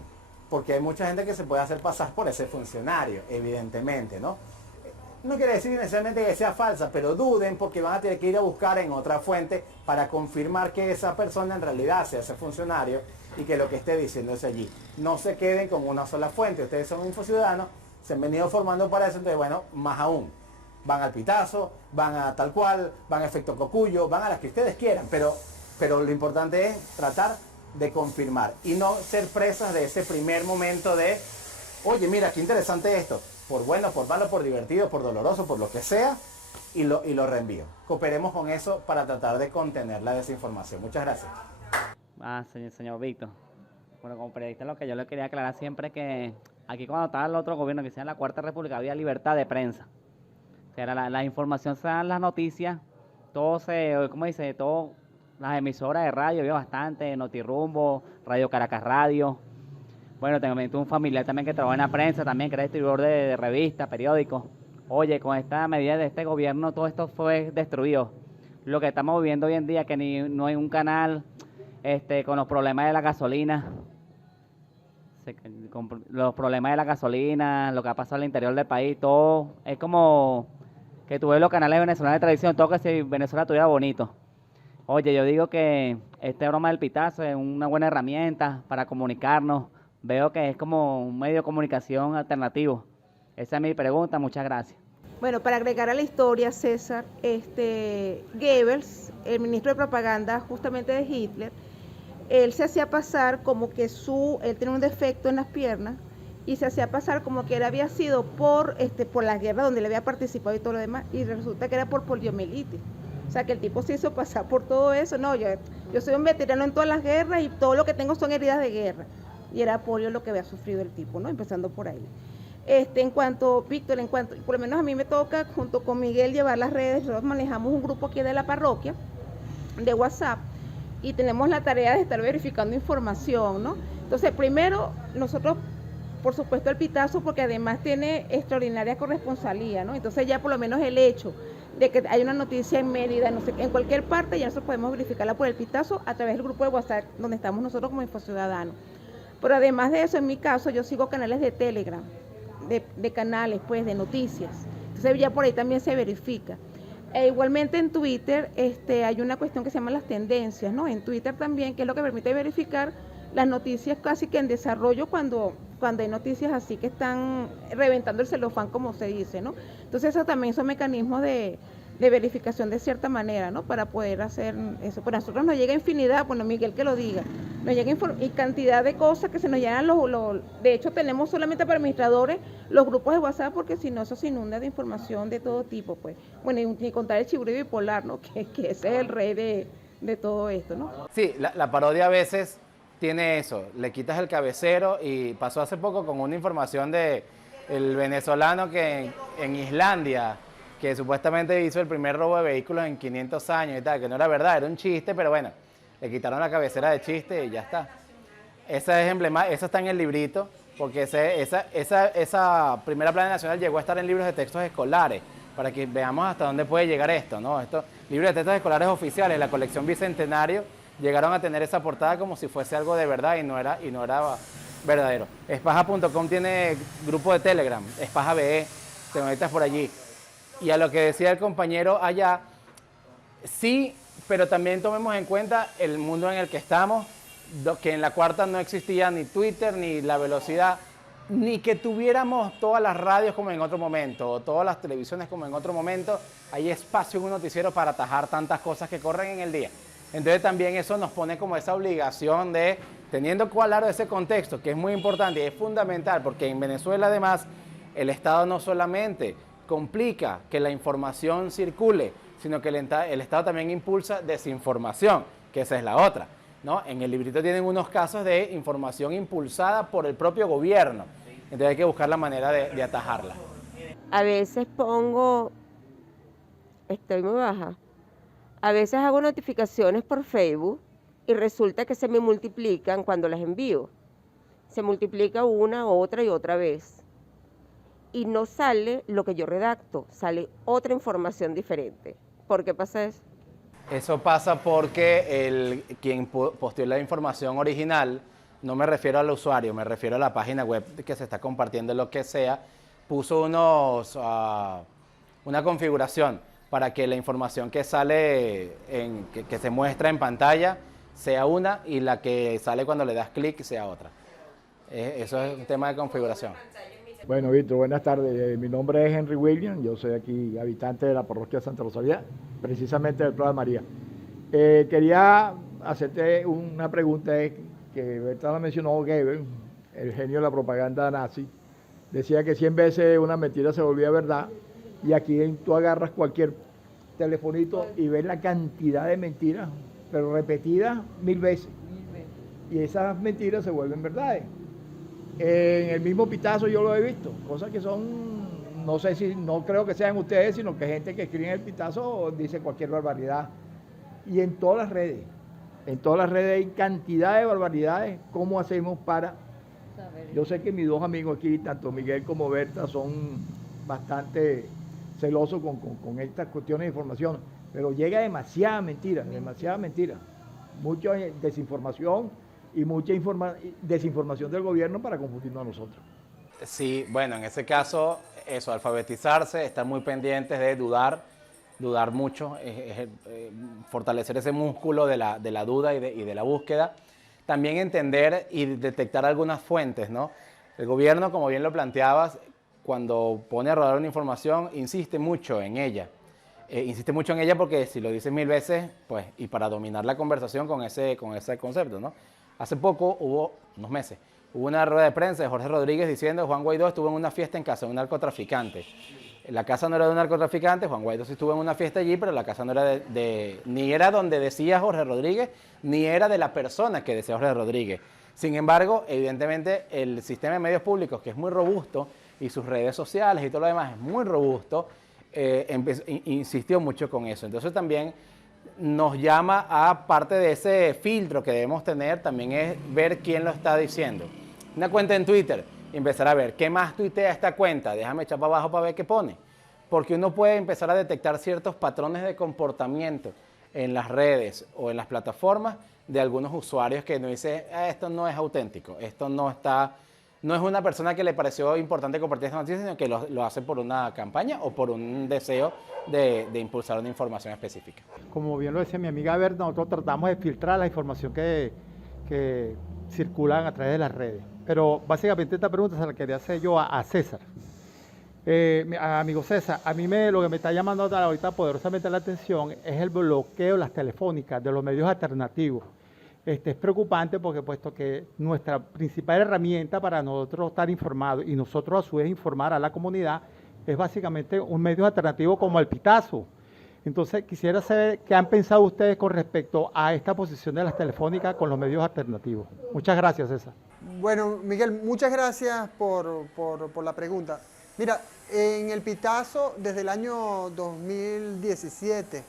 porque hay mucha gente que se puede hacer pasar por ese funcionario, evidentemente, ¿no? No quiere decir necesariamente que sea falsa, pero duden porque van a tener que ir a buscar en otra fuente para confirmar que esa persona en realidad sea ese funcionario y que lo que esté diciendo es allí. No se queden con una sola fuente. Ustedes son infociudadanos, se han venido formando para eso, entonces bueno, más aún. Van al pitazo, van a tal cual, van a efecto cocuyo, van a las que ustedes quieran, pero lo importante es tratar de confirmar y no ser presas de ese primer momento de, oye, mira, qué interesante esto, por bueno, por malo, por divertido, por doloroso, por lo que sea, y lo reenvío. Cooperemos con eso para tratar de contener la desinformación. Muchas gracias. Señor Víctor. Bueno, como periodista lo que yo le quería aclarar siempre es que aquí cuando estaba el otro gobierno, que sea la Cuarta República, había libertad de prensa. O sea, la información se dan las noticias, todo se, ¿cómo dice? Todo, las emisoras de radio, había bastante, Notirumbo, Radio Caracas Radio. Bueno, también tuve un familiar también que trabaja en la prensa, también que era distribuidor de revistas, periódicos. Oye, con esta medida de este gobierno todo esto fue destruido. Lo que estamos viviendo hoy en día, que no hay un canal con los problemas de la gasolina, con los problemas de la gasolina, lo que ha pasado al interior del país, todo es como que tú ves los canales venezolanos de tradición, todo que si Venezuela estuviera bonito. Oye, yo digo que esta broma del pitazo es una buena herramienta para comunicarnos. Veo que es como un medio de comunicación alternativo. Esa es mi pregunta, muchas gracias. Bueno, para agregar a la historia, César, Goebbels, el ministro de propaganda justamente de Hitler, él se hacía pasar como que él tenía un defecto en las piernas y se hacía pasar como que él había sido por la guerra donde él había participado y todo lo demás, y resulta que era por poliomielitis. O sea, que el tipo se hizo pasar por todo eso. No, yo soy un veterano en todas las guerras y todo lo que tengo son heridas de guerra. Y era polio lo que había sufrido el tipo, ¿no? Empezando por ahí. Víctor, por lo menos a mí me toca, junto con Miguel, llevar las redes. Nosotros manejamos un grupo aquí de la parroquia, de WhatsApp, y tenemos la tarea de estar verificando información, ¿no? Entonces, primero, nosotros, por supuesto, el pitazo, porque además tiene extraordinaria corresponsalía, ¿no? Entonces, ya por lo menos el hecho de que hay una noticia en Mérida, no sé, en cualquier parte, ya nosotros podemos verificarla por el pitazo a través del grupo de WhatsApp donde estamos nosotros como InfoCiudadano. Pero además de eso, en mi caso, yo sigo canales de Telegram, de canales, pues, de noticias. Entonces, ya por ahí también se verifica. Igualmente en Twitter hay una cuestión que se llama las tendencias, ¿no? En Twitter también, que es lo que permite verificar las noticias casi que en desarrollo cuando hay noticias así que están reventando el celofán, como se dice, ¿no? Entonces, eso también son mecanismos de verificación de cierta manera, ¿no? Para poder hacer eso. Pero a nosotros nos llega infinidad, bueno, Miguel que lo diga, nos llega y cantidad de cosas que se nos llegan de hecho, tenemos solamente para administradores los grupos de WhatsApp, porque si no, eso se inunda de información de todo tipo, pues. Bueno, y contar el chiburi bipolar, ¿no? Que ese es el rey de todo esto, ¿no? Sí, la parodia a veces tiene eso, le quitas el cabecero, y pasó hace poco con una información de el venezolano que en Islandia, que supuestamente hizo el primer robo de vehículos en 500 años y tal, que no era verdad, era un chiste, pero bueno, le quitaron la cabecera de chiste y ya está. Esa es esa está en el librito, porque esa primera plana nacional llegó a estar en libros de textos escolares, para que veamos hasta dónde puede llegar esto, ¿no? Estos libros de textos escolares oficiales, la colección Bicentenario, llegaron a tener esa portada como si fuese algo de verdad y no era verdadero. Espaja.com tiene grupo de Telegram, Espaja BE, te conectas por allí. Y a lo que decía el compañero allá, sí, pero también tomemos en cuenta el mundo en el que estamos, que en la cuarta no existía ni Twitter, ni la velocidad, ni que tuviéramos todas las radios como en otro momento, o todas las televisiones como en otro momento. Hay espacio en un noticiero para atajar tantas cosas que corren en el día. Entonces también eso nos pone como esa obligación de, teniendo claro ese contexto, que es muy importante y es fundamental, porque en Venezuela además el Estado no solamente complica que la información circule, sino que el Estado también impulsa desinformación, que esa es la otra, ¿no? En el librito tienen unos casos de información impulsada por el propio gobierno, entonces hay que buscar la manera de atajarla. A veces estoy muy baja, a veces hago notificaciones por Facebook y resulta que se me multiplican cuando las envío. Se multiplica una, otra y otra vez. Y no sale lo que yo redacto, sale otra información diferente. ¿Por qué pasa eso? Eso pasa porque quien posteó la información original, no me refiero al usuario, me refiero a la página web que se está compartiendo, lo que sea, puso una configuración para que la información que sale, que se muestra en pantalla, sea una, y la que sale cuando le das clic sea otra. Eso es un tema de configuración. Bueno, Víctor, buenas tardes. Mi nombre es Henry William, yo soy aquí habitante de la parroquia Santa Rosalía, precisamente del Prado de María. Quería hacerte una pregunta que Berta la mencionó, Goebbels, el genio de la propaganda nazi, decía que 100 veces una mentira se volvía verdad, y aquí tú agarras cualquier telefonito y ves la cantidad de mentiras, pero repetidas 1000 veces. y esas mentiras se vuelven verdades. En el mismo Pitazo yo lo he visto, cosas que son, no sé si, no creo que sean ustedes, sino que gente que escribe en el Pitazo dice cualquier barbaridad. Y en todas las redes hay cantidad de barbaridades. ¿Cómo hacemos para...? Yo sé que mis dos amigos aquí, tanto Miguel como Berta, son bastante celosos con estas cuestiones de información, pero llega demasiada mentira, mucha desinformación y mucha desinformación del gobierno para confundirnos a nosotros. Sí, bueno, en ese caso, eso, alfabetizarse, estar muy pendientes de dudar mucho, fortalecer ese músculo de la duda y de la búsqueda. También entender y detectar algunas fuentes, ¿no? El gobierno, como bien lo planteabas, cuando pone a rodar una información, insiste mucho en ella. Porque si lo dices 1000 veces, pues, y para dominar la conversación con ese concepto, ¿no? Hace poco, unos meses, hubo una rueda de prensa de Jorge Rodríguez diciendo que Juan Guaidó estuvo en una fiesta en casa de un narcotraficante. La casa no era de un narcotraficante, Juan Guaidó sí estuvo en una fiesta allí, pero la casa no era ni era donde decía Jorge Rodríguez, ni era de la persona que decía Jorge Rodríguez. Sin embargo, evidentemente, el sistema de medios públicos, que es muy robusto, y sus redes sociales y todo lo demás es muy robusto, insistió mucho con eso. Entonces también nos llama a parte de ese filtro que debemos tener, también es ver quién lo está diciendo. Una cuenta en Twitter, y empezar a ver qué más tuitea esta cuenta, déjame echar para abajo para ver qué pone, porque uno puede empezar a detectar ciertos patrones de comportamiento en las redes o en las plataformas de algunos usuarios que nos dicen, esto no es auténtico, esto no es una persona que le pareció importante compartir esta noticia, sino que lo hace por una campaña o por un deseo de impulsar una información específica. Como bien lo decía mi amiga Berta, nosotros tratamos de filtrar la información que circulan a través de las redes. Pero básicamente esta pregunta se la quería hacer yo a César. Amigo César, a mí lo que me está llamando ahorita poderosamente la atención es el bloqueo de las telefónicas de los medios alternativos. Es preocupante porque puesto que nuestra principal herramienta para nosotros estar informados y nosotros a su vez informar a la comunidad es básicamente un medio alternativo como el Pitazo. Entonces quisiera saber qué han pensado ustedes con respecto a esta posición de las telefónicas con los medios alternativos. Muchas gracias, César. Bueno, Miguel, muchas gracias por la pregunta. Mira, en el Pitazo, desde el año 2017,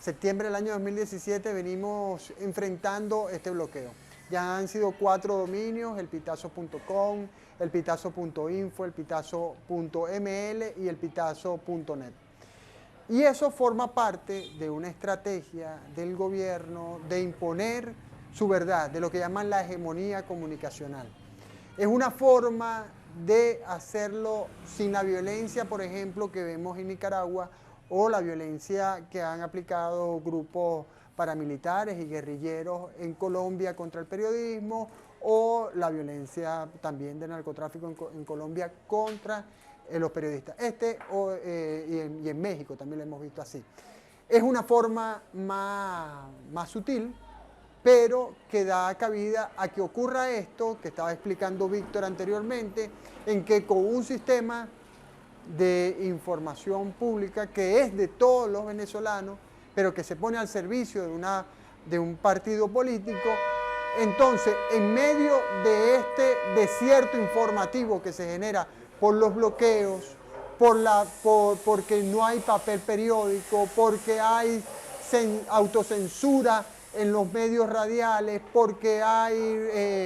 septiembre del año 2017, venimos enfrentando este bloqueo. Ya han sido 4 dominios, elpitazo.com, elpitazo.info, elpitazo.ml y elpitazo.net. Y eso forma parte de una estrategia del gobierno de imponer su verdad, de lo que llaman la hegemonía comunicacional. Es una forma de hacerlo sin la violencia, por ejemplo, que vemos en Nicaragua, o la violencia que han aplicado grupos paramilitares y guerrilleros en Colombia contra el periodismo, o la violencia también del narcotráfico en Colombia contra los periodistas. Y en México también lo hemos visto así. Es una forma más sutil, pero que da cabida a que ocurra esto que estaba explicando Víctor anteriormente, en que con un sistema de información pública que es de todos los venezolanos, pero que se pone al servicio de un partido político, entonces en medio de este desierto informativo que se genera por los bloqueos, porque no hay papel periódico, porque hay autocensura en los medios radiales, porque hay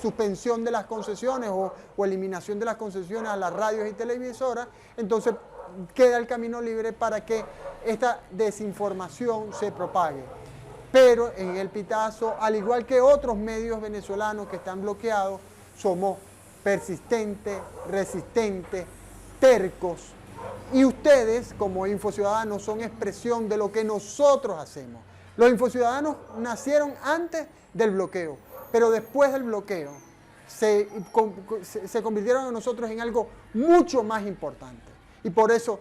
suspensión de las concesiones o eliminación de las concesiones a las radios y televisoras, entonces queda el camino libre para que esta desinformación se propague. Pero en el Pitazo, al igual que otros medios venezolanos que están bloqueados, somos persistentes, resistentes, tercos. Y ustedes, como Infociudadanos, son expresión de lo que nosotros hacemos. Los Infociudadanos nacieron antes del bloqueo, pero después del bloqueo se convirtieron a nosotros en algo mucho más importante. Y por eso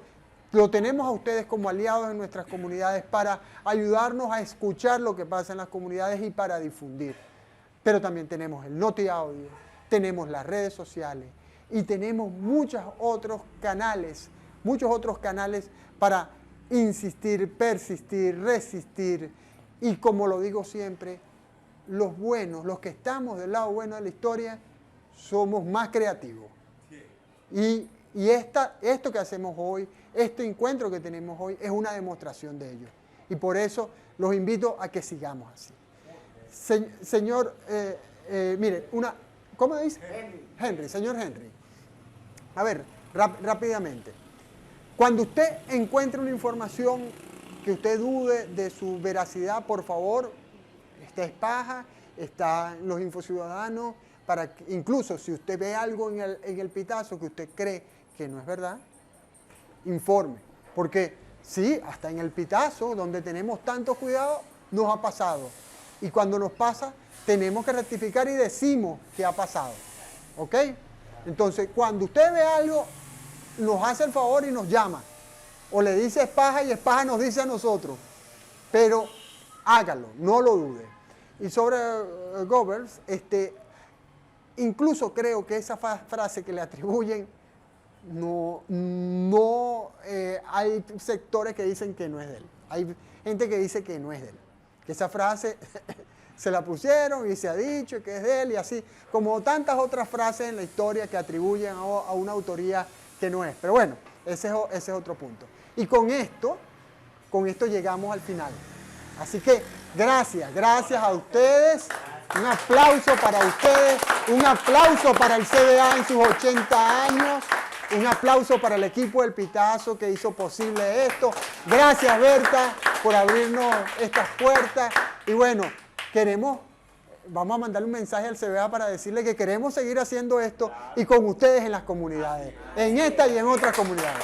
lo tenemos a ustedes como aliados en nuestras comunidades para ayudarnos a escuchar lo que pasa en las comunidades y para difundir. Pero también tenemos el Noti Audio, tenemos las redes sociales y tenemos muchos otros canales para insistir, persistir, resistir Y como lo digo siempre, los buenos, los que estamos del lado bueno de la historia, somos más creativos. Y esto que hacemos hoy, este encuentro que tenemos hoy, es una demostración de ello. Y por eso los invito a que sigamos así. Señor, mire, ¿cómo dice? Señor Henry. A ver, rápidamente. Cuando usted encuentre una información que usted dude de su veracidad, por favor, está Espaja, está los Infociudadanos, para que, incluso si usted ve algo en el pitazo que usted cree que no es verdad, informe. Porque sí, hasta en el pitazo, donde tenemos tanto cuidado, nos ha pasado. Y cuando nos pasa, tenemos que rectificar y decimos que ha pasado. ¿Ok? Entonces, cuando usted ve algo, nos hace el favor y nos llama. O le dice Espaja y Espaja nos dice a nosotros. Pero hágalo, no lo dude. Y sobre Goebbels, incluso creo que esa frase que le atribuyen, hay sectores que dicen que no es de él. Hay gente que dice que no es de él. Que esa frase se la pusieron y se ha dicho que es de él y así, como tantas otras frases en la historia que atribuyen a una autoría que no es. Pero bueno, ese es otro punto. Y con esto llegamos al final. Así que gracias a ustedes. Un aplauso para ustedes, un aplauso para el CBA en sus 80 años, un aplauso para el equipo del Pitazo que hizo posible esto. Gracias, Berta, por abrirnos estas puertas. Y bueno, vamos a mandarle un mensaje al CBA para decirle que queremos seguir haciendo esto y con ustedes en las comunidades, en esta y en otras comunidades.